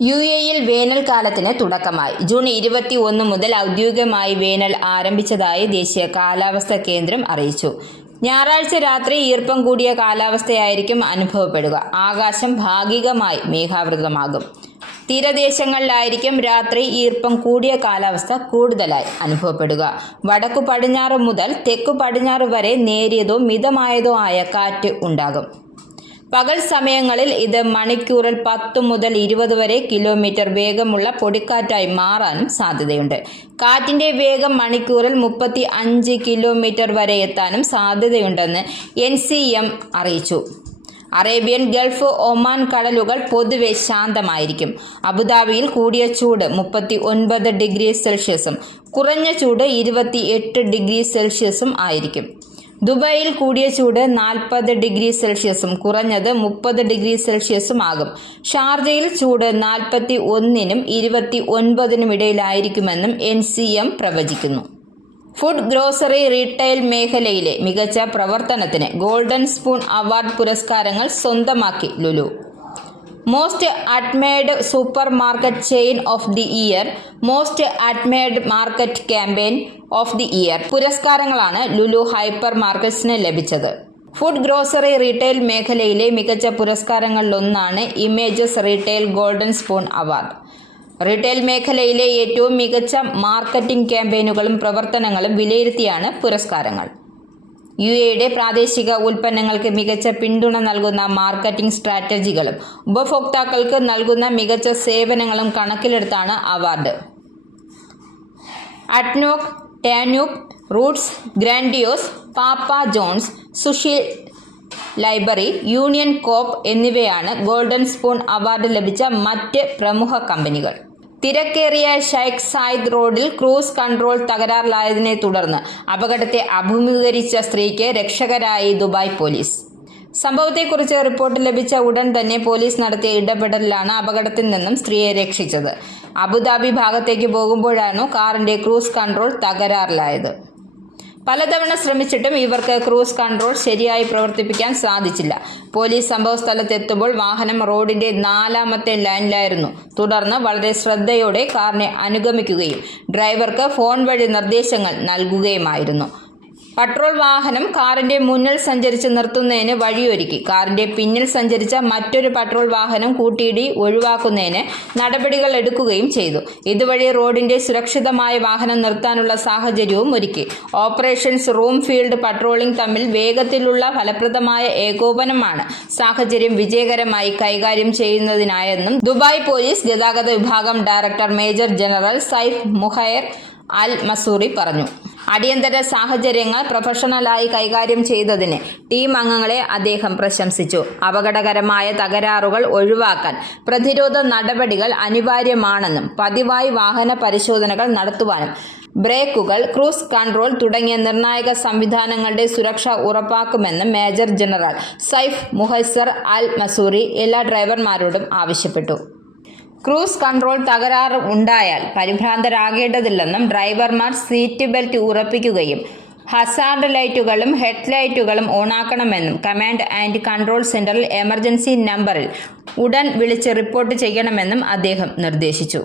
യുഎഇയിൽ വേനൽക്കാലത്തിന് തുടക്കമായി. ജൂൺ 21 മുതൽ ഔദ്യോഗികമായി വേനൽ ആരംഭിച്ചതായി ദേശീയ കാലാവസ്ഥാ കേന്ദ്രം അറിയിച്ചു. ഞായറാഴ്ച രാത്രി ഈർപ്പം കൂടിയ കാലാവസ്ഥയായിരിക്കും അനുഭവപ്പെടുക. ആകാശം ഭാഗികമായി മേഘാവൃതമാകും. തീരദേശങ്ങളിലായിരിക്കും രാത്രി ഈർപ്പം കൂടിയ കാലാവസ്ഥ കൂടുതലായി അനുഭവപ്പെടുക. വടക്കു പടിഞ്ഞാറ് മുതൽ തെക്കു പടിഞ്ഞാറ് വരെ നേരിയതോ മിതമായതോ ആയ കാറ്റ് ഉണ്ടാകും. പകൽ സമയങ്ങളിൽ ഇത് മണിക്കൂറിൽ 10 മുതൽ 20 വരെ കിലോമീറ്റർ വേഗമുള്ള പൊടിക്കാറ്റായി മാറാനും സാധ്യതയുണ്ട്. കാറ്റിന്റെ വേഗം മണിക്കൂറിൽ 35 കിലോമീറ്റർ വരെ എത്താനും സാധ്യതയുണ്ടെന്ന് NCM അറിയിച്ചു. അറേബ്യൻ ഗൾഫ്, ഒമാൻ കടലുകൾ പൊതുവെ ശാന്തമായിരിക്കും. അബുദാബിയിൽ കൂടിയ ചൂട് 39 ഡിഗ്രി സെൽഷ്യസും കുറഞ്ഞ ചൂട് 28 ഡിഗ്രി സെൽഷ്യസും ആയിരിക്കും. ദുബായിൽ കൂടിയ ചൂട് 40 ഡിഗ്രി സെൽഷ്യസും കുറഞ്ഞത് 30 ഡിഗ്രി സെൽഷ്യസും ആകും. ഷാർജയിൽ ചൂട് 41-നും 29-നും ഇടയിലായിരിക്കുമെന്നും NCM പ്രവചിക്കുന്നു. ഫുഡ് ഗ്രോസറി റീറ്റെയിൽ മേഖലയിലെ മികച്ച പ്രവർത്തനത്തിന് ഗോൾഡൻ സ്പൂൺ അവാർഡ് പുരസ്കാരങ്ങൾ സ്വന്തമാക്കി Lulu. Most admired super market chain of the year, most admired market campaign of the year പുരസ്കാരങ്ങളാണ് ലുലു ഹൈപ്പർ മാർക്കറ്റ്സിന് ലഭിച്ചത്. ഫുഡ് ഗ്രോസറി റീറ്റെയിൽ മേഖലയിലെ മികച്ച പുരസ്കാരങ്ങളിലൊന്നാണ് images retail golden spoon award. Retail മേഖലയിലെ ഏറ്റവും മികച്ച മാർക്കറ്റിംഗ് ക്യാമ്പയിനുകളും പ്രവർത്തനങ്ങളും വിലയിരുത്തിയാണ് പുരസ്കാരങ്ങൾ. യുഎഇയുടെ പ്രാദേശിക ഉൽപ്പന്നങ്ങൾക്ക് മികച്ച പിന്തുണ നൽകുന്ന മാർക്കറ്റിംഗ് സ്ട്രാറ്റജികളും ഉപഭോക്താക്കൾക്ക് നൽകുന്ന മികച്ച സേവനങ്ങളും കണക്കിലെടുത്താണ് അവാർഡ്. അഡ്നോക്, ടാന്യൂബ്, റൂട്ട്സ്, ഗ്രാൻഡിയോസ്, പാപ്പ ജോൺസ്, സുഷി ലൈബ്രറി, യൂണിയൻ കോപ്പ് എന്നിവയാണ് ഗോൾഡൻ സ്പൂൺ അവാർഡ് ലഭിച്ച മറ്റ് പ്രമുഖ കമ്പനികൾ. തിരക്കേറിയ ഷൈഖ് സായിദ് റോഡിൽ ക്രൂസ് കൺട്രോൾ തകരാറിലായതിനെ തുടർന്ന് അപകടത്തെ അഭിമുഖീകരിച്ച സ്ത്രീക്ക് രക്ഷകരായി ദുബായ് പോലീസ്. സംഭവത്തെക്കുറിച്ച് റിപ്പോർട്ട് ലഭിച്ച ഉടൻ തന്നെ പോലീസ് നടത്തിയ ഇടപെടലിലാണ് അപകടത്തിൽ നിന്നും സ്ത്രീയെ രക്ഷിച്ചത്. അബുദാബി ഭാഗത്തേക്ക് പോകുമ്പോഴാണ് കാറിന്റെ ക്രൂസ് കൺട്രോൾ തകരാറിലായത്. പലതവണ ശ്രമിച്ചിട്ടും ഇവർക്ക് ക്രൂസ് കൺട്രോൾ ശരിയായി പ്രവർത്തിപ്പിക്കാൻ സാധിച്ചില്ല. പോലീസ് സംഭവ സ്ഥലത്തെത്തുമ്പോൾ വാഹനം റോഡിന്റെ 4ാമത്തെ ലൈനിലായിരുന്നു. തുടർന്ന് വളരെ ശ്രദ്ധയോടെ കാറിനെ അനുഗമിക്കുകയും ഡ്രൈവർക്ക് ഫോൺ വഴി നിർദ്ദേശങ്ങൾ നൽകുകയുമായിരുന്നു. പട്രോൾ വാഹനം കാറിന്റെ മുന്നിൽ സഞ്ചരിച്ച് നിർത്തുന്നതിന് വഴിയൊരുക്കി. കാറിന്റെ പിന്നിൽ സഞ്ചരിച്ച മറ്റൊരു പട്രോൾ വാഹനം കൂട്ടിയിടി ഒഴിവാക്കുന്നതിന് നടപടികൾ എടുക്കുകയും ചെയ്തു. ഇതുവഴി റോഡിന്റെ സുരക്ഷിതമായ വാഹനം നിർത്താനുള്ള സാഹചര്യവും ഒരുക്കി. ഓപ്പറേഷൻസ് റൂം, ഫീൽഡ് പട്രോളിംഗ് തമ്മിൽ വേഗത്തിലുള്ള ഫലപ്രദമായ ഏകോപനമാണ് സാഹചര്യം വിജയകരമായി കൈകാര്യം ചെയ്യുന്നതിനായെന്നും ദുബായ് പോലീസ് ഗതാഗത വിഭാഗം director major general Saif Muhair Al Mazrouei പറഞ്ഞു. അടിയന്തര സാഹചര്യങ്ങൾ പ്രൊഫഷണലായി കൈകാര്യം ചെയ്തതിന് ടീം അംഗങ്ങളെ അദ്ദേഹം പ്രശംസിച്ചു. അപകടകരമായ തകരാറുകൾ ഒഴിവാക്കാൻ പ്രതിരോധ നടപടികൾ അനിവാര്യമാണെന്നും പതിവായി വാഹന പരിശോധനകൾ നടത്തുവാനും ബ്രേക്കുകൾ, ക്രൂസ് കൺട്രോൾ തുടങ്ങിയ നിർണായക സംവിധാനങ്ങളുടെ സുരക്ഷ ഉറപ്പാക്കുമെന്നും major general Saif Muhair Al Mussoorie എല്ലാ ഡ്രൈവർമാരോടും ആവശ്യപ്പെട്ടു. ക്രൂസ് കൺട്രോൾ തകരാറ് ഉണ്ടായാൽ പരിഭ്രാന്തരാകേണ്ടതില്ലെന്നും ഡ്രൈവർമാർ സീറ്റ് ബെൽറ്റ് ഉറപ്പിക്കുകയും ഹസാർഡ് ലൈറ്റുകളും ഹെഡ്ലൈറ്റുകളും ഓണാക്കണമെന്നും കമാൻഡ് ആൻഡ് കൺട്രോൾ സെന്ററിൽ എമർജൻസി നമ്പറിൽ ഉടൻ വിളിച്ച് റിപ്പോർട്ട് ചെയ്യണമെന്നും അദ്ദേഹം നിർദ്ദേശിച്ചു.